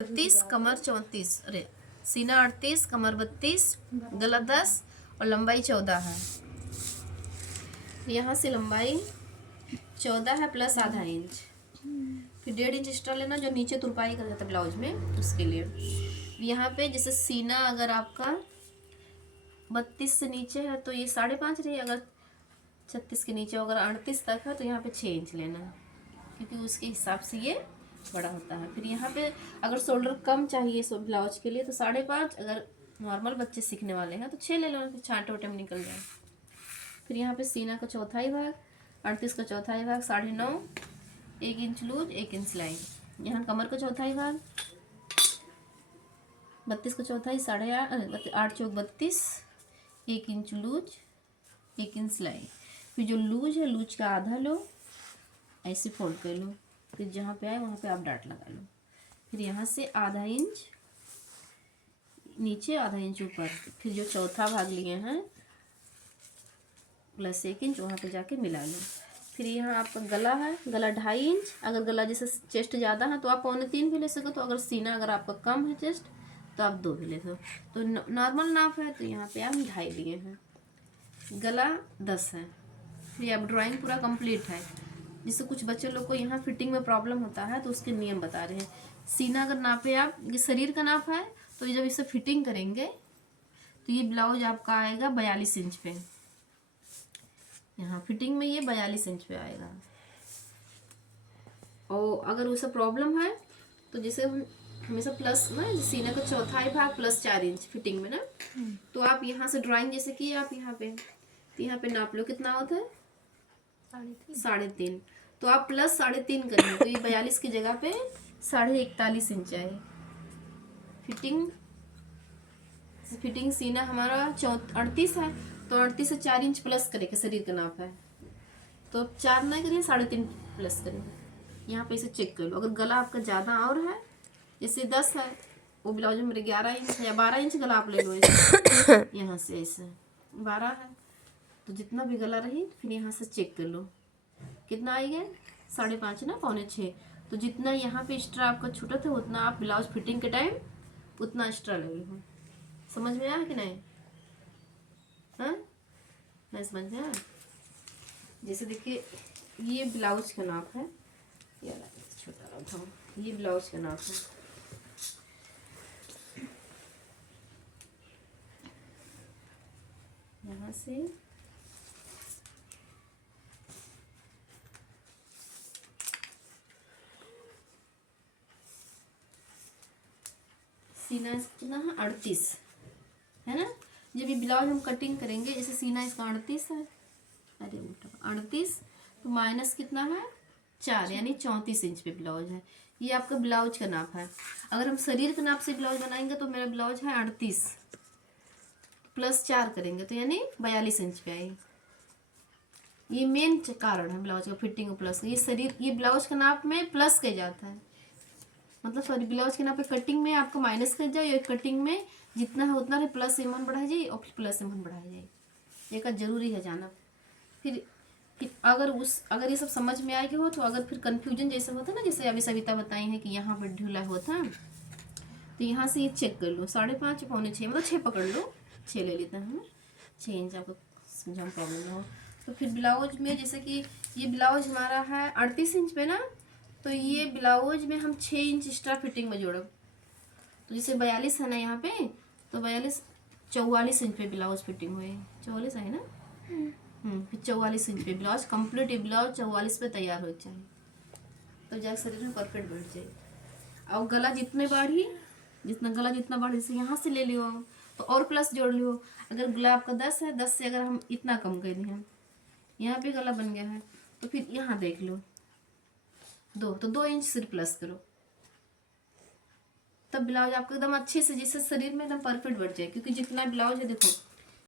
32 कमर 34, अरे सीना 38 कमर 32 गला 10 और लंबाई 14 है। यहाँ से लंबाई 14 है प्लस आधा इंच, फिर 1.5 इंच एक्स्ट्रा लेना जो नीचे तुरपाई कर जाता है ब्लाउज में, उसके लिए। यहाँ पे जैसे सीना अगर आपका 32 से नीचे है तो ये 5.5 रही, अगर 36 के नीचे अगर 38 तक है तो यहाँ पे 6 इंच लेना है, क्योंकि उसके हिसाब से ये बड़ा होता है। फिर यहाँ पे अगर शोल्डर कम चाहिए सो ब्लाउज के लिए तो 5.5, अगर नॉर्मल बच्चे सीखने वाले हैं तो 6 ले लो, फिर छांटे वोटे में निकल जाए। फिर यहाँ पे सीना का चौथाई भाग 38 का चौथाई भाग 9.5, 1 इंच लूज 1 इंच सिलाई। यहाँ कमर का चौथाई भाग 32 का चौथाई 8.5, 8 चौक 32, 1 इंच लूज 1 इंच सिलाई। फिर जो लूज है लूज का आधा लो, ऐसे फोल्ड कर लो, फिर जहाँ पे आए वहाँ पे आप डाट लगा लो। फिर यहाँ से आधा इंच नीचे आधा इंच ऊपर, फिर जो चौथा भाग लिए हैं प्लस 1 इंच वहाँ पे जाके मिला लो। फिर यहाँ आपका गला है, गला 2.5 इंच, अगर गला जैसे चेस्ट ज़्यादा है तो आप 2.25 भी ले सको, तो अगर सीना अगर आपका कम है चेस्ट तो आप 2 भी ले सको। तो नॉर्मल नाप है तो यहाँ पे आप 2.5 लिए हैं, गला 10 है। फिर अब ड्राइंग पूरा कंप्लीट है। जिससे कुछ बच्चे लोग को यहाँ फिटिंग में प्रॉब्लम होता है तो उसके नियम बता रहे हैं। सीना अगर नापे आप, ये शरीर का नाप है, तो जब इसे फिटिंग करेंगे तो ये ब्लाउज आपका आएगा 42 इंच पे। यहाँ फिटिंग में ये 42 इंच पे आएगा। और अगर उसे प्रॉब्लम है तो जैसे हम हमेशा प्लस ना, सीना का चौथाई भाग प्लस 4 इंच फिटिंग में ना, तो आप यहाँ से ड्राइंग जैसे किए आप यहाँ पे, तो यहाँ पे नाप लो कितना होता है 3.5, तो आप प्लस 3.5 करेंगे तो ये 42 की जगह पे 41.5 इंच आए। फिटिंग सीना हमारा 38 है तो 38 से 4 इंच प्लस करेंगे, शरीर का नाप है तो 4 ना करिए 3.5 प्लस करेंगे। यहाँ पे इसे चेक कर लो। अगर गला आपका ज़्यादा और है, जैसे 10 है वो ब्लाउज में मेरे 11 इंच या 12 इंच गला आप ले लो ऐसे यहाँ से ऐसे 12 है तो जितना भी गला रही फिर यहाँ से चेक कर लो कितना आएगा 5.5 ना 5.25, तो जितना यहाँ पे एक्स्ट्रा आपका छूटा था उतना आप ब्लाउज फिटिंग के टाइम उतना एक्स्ट्रा ले लो। समझ में आया कि नहीं? हाँ नहीं समझ में आया? जैसे देखिए ये ब्लाउज का नाप है, यार छोटा नाप था, ये ब्लाउज का नाप है। यहाँ से सीना कितना है 38 है ना। जब ये ब्लाउज हम कटिंग करेंगे, जैसे सीना इसका 38 है, अरे उल्टा 38 तो माइनस कितना है 4, यानी 34 इंच पे ब्लाउज है। ये आपका ब्लाउज का नाप है। अगर हम शरीर के नाप से ब्लाउज बनाएंगे तो मेरा ब्लाउज है 38 प्लस 4 करेंगे तो यानी 42 इंच पे आएगी। ये मेन कारण है ब्लाउज का फिटिंग प्लस। ये शरीर, ये ब्लाउज का नाप में प्लस किया जाता है, मतलब सॉरी ब्लाउज के नाप पे कटिंग में आपको माइनस कर जाए, या कटिंग में जितना है उतना प्लस M1 बढ़ाई जाए और फिर प्लस M1 बढ़ाई जाए। ये का जरूरी है जाना। फिर अगर ये सब समझ में आएगा हो तो अगर फिर कन्फ्यूजन जैसे होता है ना, जैसे अभी सविता बताई है कि यहाँ पर ढीला होता, तो यहाँ से ये चेक कर लो 5.5 6.5 मतलब 6 पकड़ लो, 6 ले लेते हैं 6 इंच आपको समझा प्रॉब्लम ना हो। तो फिर ब्लाउज में जैसे कि ये ब्लाउज हमारा है 38 इंच पे ना, तो ये ब्लाउज में हम 6 इंच एक्स्ट्रा फिटिंग में जोड़ो, तो जैसे 42 है ना यहाँ पे, तो 44 इंच पे ब्लाउज फिटिंग हुई, 44 है ना, फिर 44 इंच पे ब्लाउज कंप्लीट, ये ब्लाउज 44 पे तैयार हो चाहिए, तो जाके शरीर में परफेक्ट बैठ जाए। और गला जितना बढ़ी जैसे यहाँ से ले लियो तो और प्लस जोड़ लियो। अगर गला आपका 10 है, 10 से अगर हम इतना कम कर दिए, यहाँ पे गला बन गया है, तो फिर यहाँ देख लो 2, तो 2 इंच सिर्फ प्लस करो, तब ब्लाउज आपको एकदम अच्छे से जैसे शरीर में एकदम परफेक्ट बैठ जाए। क्योंकि जितना ब्लाउज है देखो